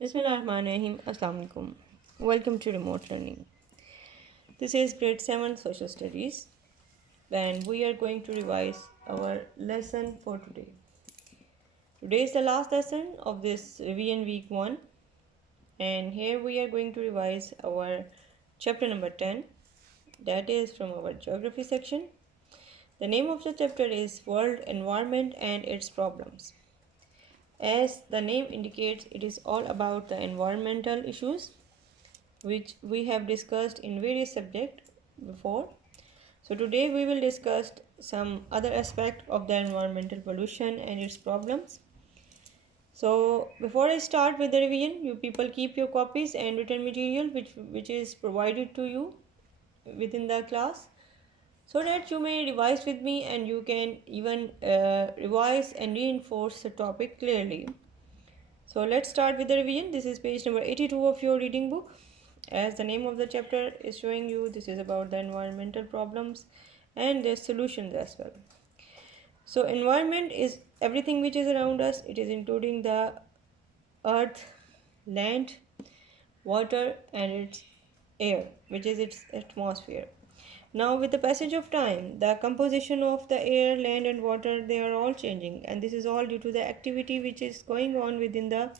Bismillahirrahmanirrahim. Assalamu alaikum. Welcome to remote learning. This is grade 7 social studies and we are going to revise our lesson for today. Today is the last lesson of this revision week 1 and here we are going to revise our chapter number 10, that is from our geography section. The name of the chapter is World Environment and Its Problems. As the name indicates, it is all about the environmental issues which we have discussed in various subjects before. So today we will discuss some other aspect of the environmental pollution and its problems. So before I start with the revision, you people keep your copies and written material which is provided to you within the class, so that you may revise with me and you can even revise and reinforce the topic clearly. So let's start with the revision. This is page number 82 of your reading book. As the name of the chapter is showing you, this is about the environmental problems and their solutions as well. So environment is everything which is around us. It is including the earth, land, water and its air, which is its atmosphere. Now with the passage of time, the composition of the air, land and water, they are all changing, and this is all due to the activity which is going on within the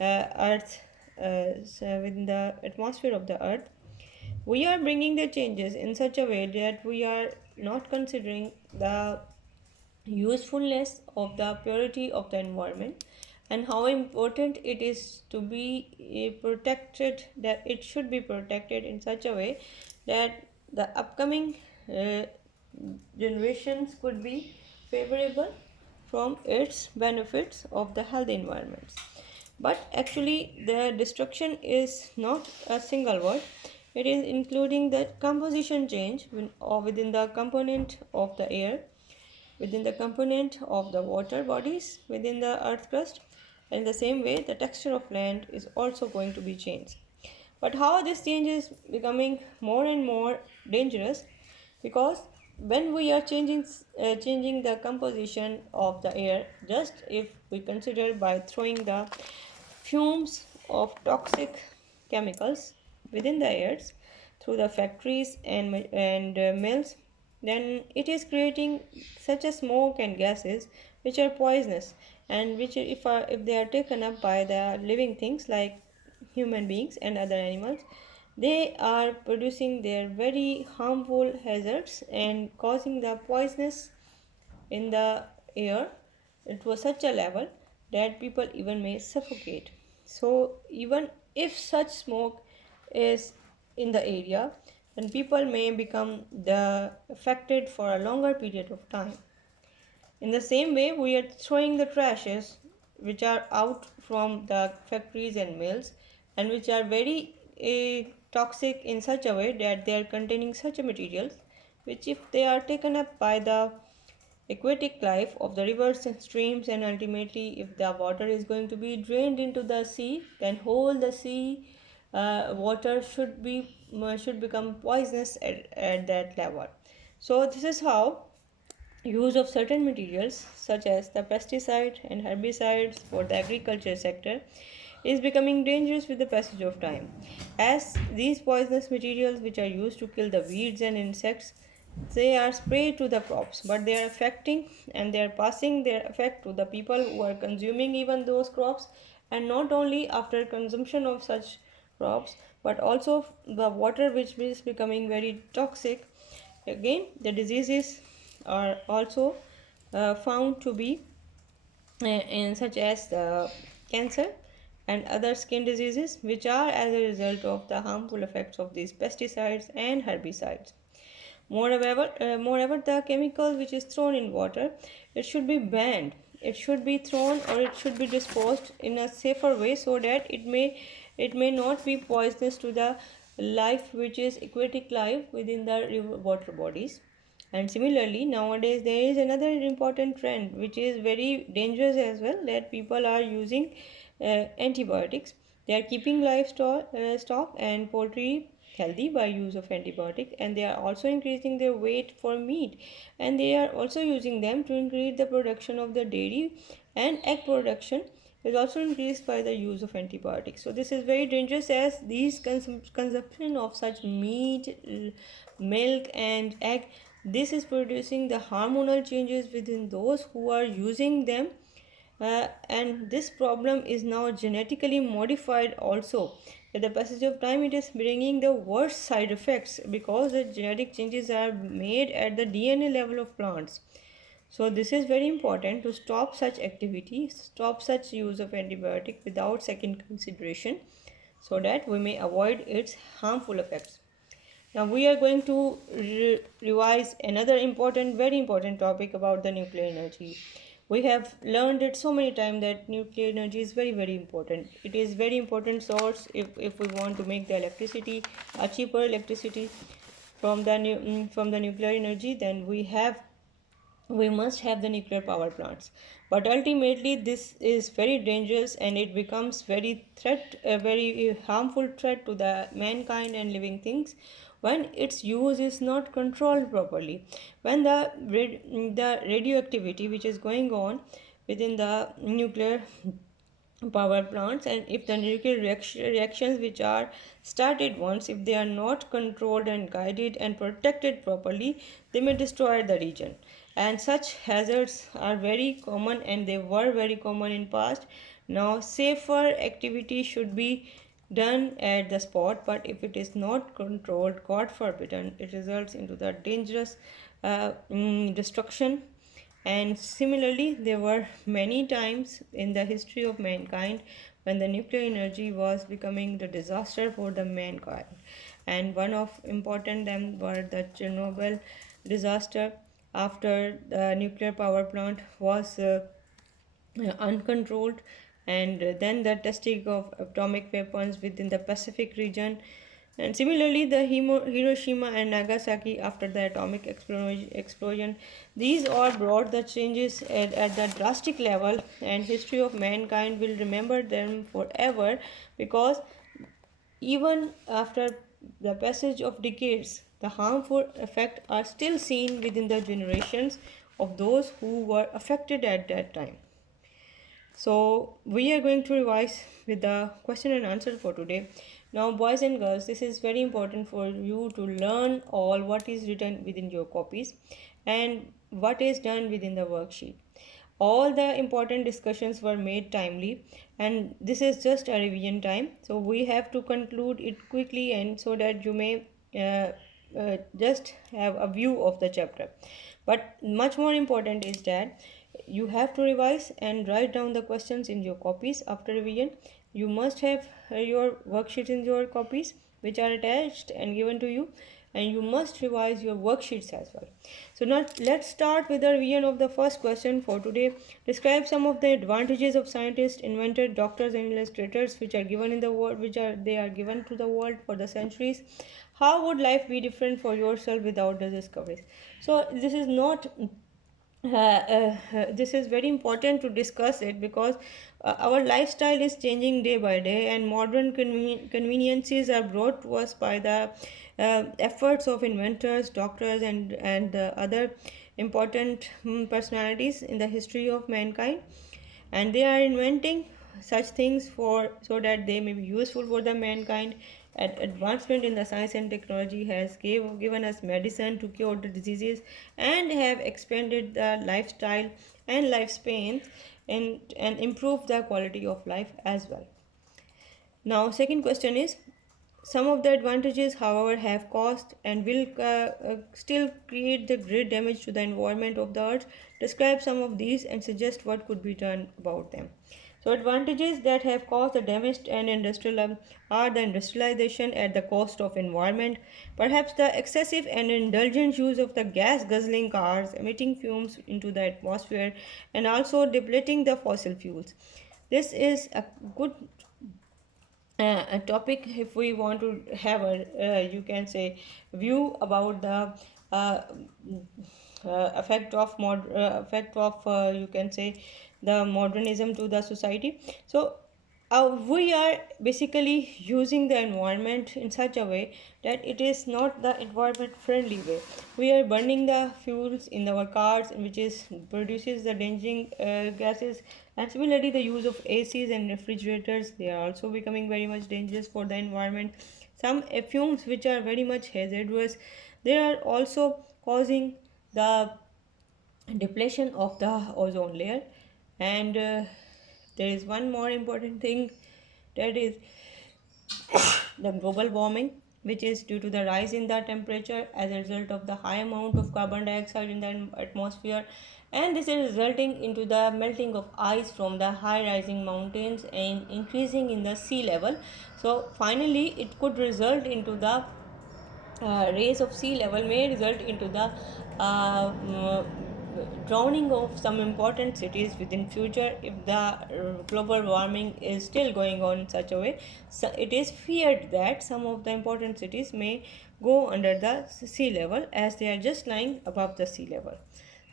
earth, within the atmosphere of the earth. We are bringing the changes in such a way that we are not considering the usefulness of the purity of the environment and how important it is to be protected, that it should be protected in such a way that the upcoming generations could be favorable from its benefits of the healthy environments. But actually the destruction is not a single word. It is including the composition change within the component of the air, within the component of the water bodies within the earth crust, and in the same way the texture of land is also going to be changed. But how this change is becoming more and more dangerous, because when we are changing the composition of the air, just if we consider by throwing the fumes of toxic chemicals within the airs through the factories and mills, then it is creating such a smoke and gases which are poisonous, and which if they are taken up by the living things like human beings and other animals, they are producing their very harmful hazards and causing the poisonous in the air to such a level that people even may suffocate. So even if such smoke is in the area, then people may become the affected for a longer period of time. In the same way, we are throwing the trashes which are out from the factories and mills and which are very toxic in such a way that they are containing such materials which, if they are taken up by the aquatic life of the rivers and streams, and ultimately if the water is going to be drained into the sea, then whole the sea water should become poisonous at that level. So this is how use of certain materials such as the pesticide and herbicides for the agriculture sector is becoming dangerous with the passage of time, as these poisonous materials which are used to kill the weeds and insects, they are sprayed to the crops, but they are affecting and they are passing their effect to the people who are consuming even those crops, and not only after consumption of such crops but also the water which is becoming very toxic. Again, the diseases are also found to be in such as cancer and other skin diseases, which are as a result of the harmful effects of these pesticides and herbicides. Moreover, the chemical which is thrown in water, it should be banned. It should be thrown or it should be disposed in a safer way, so that it may not be poisonous to the life which is aquatic life within the water bodies. And similarly, nowadays there is another important trend which is very dangerous as well, that people are using antibiotics. They are keeping livestock stock and poultry healthy by use of antibiotic, and they are also increasing their weight for meat, and they are also using them to increase the production of the dairy and egg production is also increased by the use of antibiotics. So this is very dangerous, as these consumption of such meat, milk and egg, this is producing the hormonal changes within those who are using them, and this problem is now genetically modified also. With the passage of time, it is bringing the worst side effects because the genetic changes are made at the DNA level of plants. So this is very important to stop such activity, stop such use of antibiotic without second consideration, so that we may avoid its harmful effects. Now we are going to revise another important, very important topic about the nuclear energy. We have learned it so many times that nuclear energy is very, very important. It is very important source if we want to make the electricity, a cheaper electricity from the from the nuclear energy. Then we must have the nuclear power plants, but ultimately this is very dangerous, and it becomes a very harmful threat to the mankind and living things when its use is not controlled properly, when the radioactivity which is going on within the nuclear power plants, and if the nuclear reactions which are started once, if they are not controlled and guided and protected properly, they may destroy the region. And such hazards are very common, and they were very common in past. Now safer activity should be done at the spot, but if it is not controlled, god forbidden, it results into the dangerous destruction. And similarly, there were many times in the history of mankind when the nuclear energy was becoming the disaster for the mankind. And one of important them were the Chernobyl disaster, after the nuclear power plant was uncontrolled, and then the testing of atomic weapons within the Pacific region, and similarly the Hiroshima and Nagasaki after the atomic explosion. These all brought the changes at the drastic level, and history of mankind will remember them forever, because even after the passage of decades, the harmful effects are still seen within the generations of those who were affected at that time. So we are going to revise with the question and answer for today. Now, boys and girls, this is very important for you to learn all what is written within your copies and what is done within the worksheet. All the important discussions were made timely, and this is just a revision time. So we have to conclude it quickly, and so that you may just have a view of the chapter. But much more important is that you have to revise and write down the questions in your copies after revision. You must have your worksheets in your copies which are attached and given to you, and you must revise your worksheets as well. So now let's start with the revision of the first question for today. Describe some of the advantages of scientists, inventors, doctors and illustrators which are given in the world, they are given to the world for the centuries. How would life be different for yourself without the discoveries? So this is not this is very important to discuss it, because our lifestyle is changing day by day, and modern conveniences are brought to us by the efforts of inventors, doctors and other important personalities in the history of mankind, and they are inventing such things for so that they may be useful for the mankind. Advancement in the science and technology has given us medicine to cure the diseases, and have expanded the lifestyle and lifespan, and improved the quality of life as well. Now, second question is, some of the advantages, however, have caused and will still create the great damage to the environment of the earth. Describe some of these and suggest what could be done about them. So, advantages that have caused the damage and industrial are the industrialization at the cost of environment, perhaps the excessive and indulgent use of the gas guzzling cars emitting fumes into the atmosphere, and also depleting the fossil fuels. This is a good a topic if we want to have a you can say view about the uh, effect of you can say the modernism to the society. So we are basically using the environment in such a way that it is not the environment friendly way. We are burning the fuels in our cars, which is produces the damaging gases And similarly, the use of ACs and refrigerators, they are also becoming very much dangerous for the environment. Some fumes which are very much hazardous, they are also causing the depletion of the ozone layer. And there is one more important thing, that is the global warming, which is due to the rise in the temperature as a result of the high amount of carbon dioxide in the atmosphere, and this is resulting into the melting of ice from the high rising mountains and increasing in the sea level. So finally it could result into the raise of sea level may result into the drowning of some important cities within future if the global warming is still going on in such a way. So it is feared that some of the important cities may go under the sea level as they are just lying above the sea level.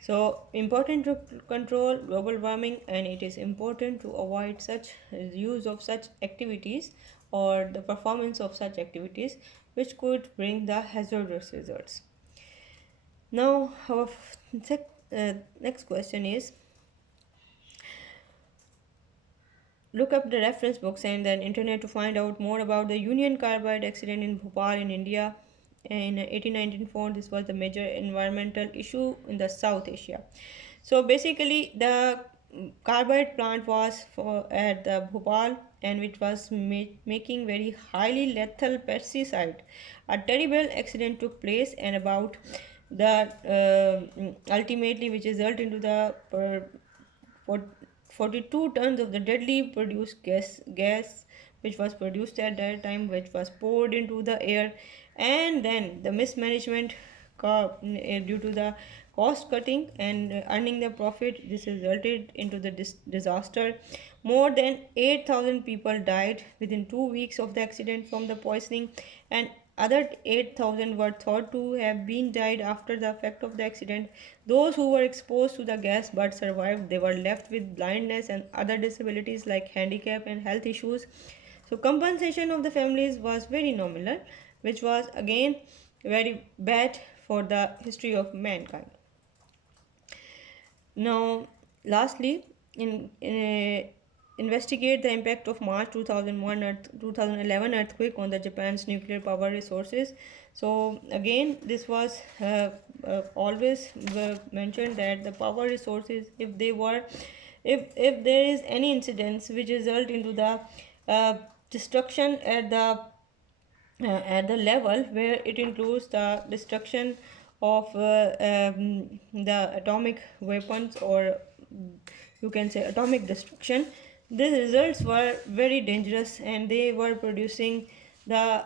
So important to control global warming, and it is important to avoid such use of such activities or the performance of such activities which could bring the hazardous results. Now our next question is, look up the reference books and then internet to find out more about the Union Carbide accident in Bhopal in India in 1894. This was the major environmental issue in the South Asia. So basically the carbide plant was at the Bhopal, and which was making very highly lethal pesticide. A terrible accident took place, and about the ultimately which result into the for 42 tons of the deadly produced gas which was produced at that time, which was poured into the air. And then the mismanagement due to the cost cutting and earning the profit, this resulted into the disaster. More than 8,000 people died within 2 weeks of the accident from the poisoning, and other 8,000 were thought to have been died after the effect of the accident. Those who were exposed to the gas but survived, they were left with blindness and other disabilities like handicap and health issues. So compensation of the families was very nominal, which was again very bad for the history of mankind. Now, lastly, investigate the impact of March 2011 earthquake on the Japan's nuclear power resources. So again, this was always mentioned that the power resources, if they were, if there is any incidents which result into the destruction at the level where it includes the destruction of the atomic weapons, or you can say atomic destruction, these results were very dangerous and they were producing the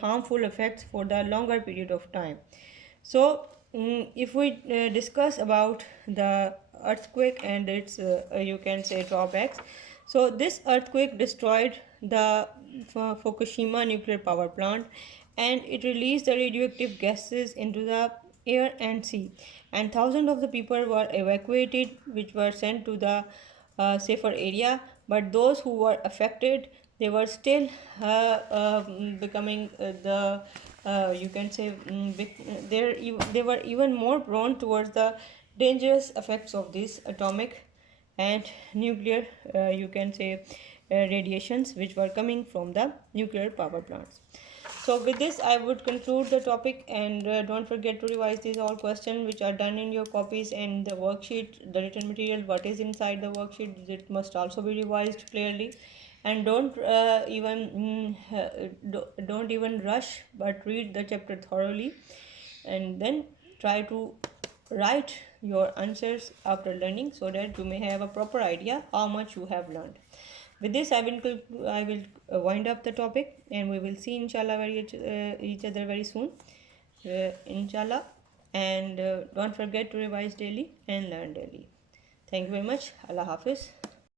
harmful effects for the longer period of time. So if we discuss about the earthquake and its you can say drawbacks, so this earthquake destroyed the Fukushima nuclear power plant, and it released the radioactive gases into the air and sea, and thousands of the people were evacuated, which were sent to the safer area. But those who were affected, they were still becoming the you can say they were even more prone towards the dangerous effects of these atomic and nuclear you can say radiations which were coming from the nuclear power plants. So with this I would conclude the topic, and don't forget to revise these all questions which are done in your copies, and the worksheet, the written material, what is inside the worksheet, it must also be revised clearly. And don't even rush, but read the chapter thoroughly, and then try to write your answers after learning, so that you may have a proper idea how much you have learned. With this I will wind up the topic, and we will see inshallah each other very soon, inshallah. And don't forget to revise daily and learn daily. Thank you very much. Allah Hafiz.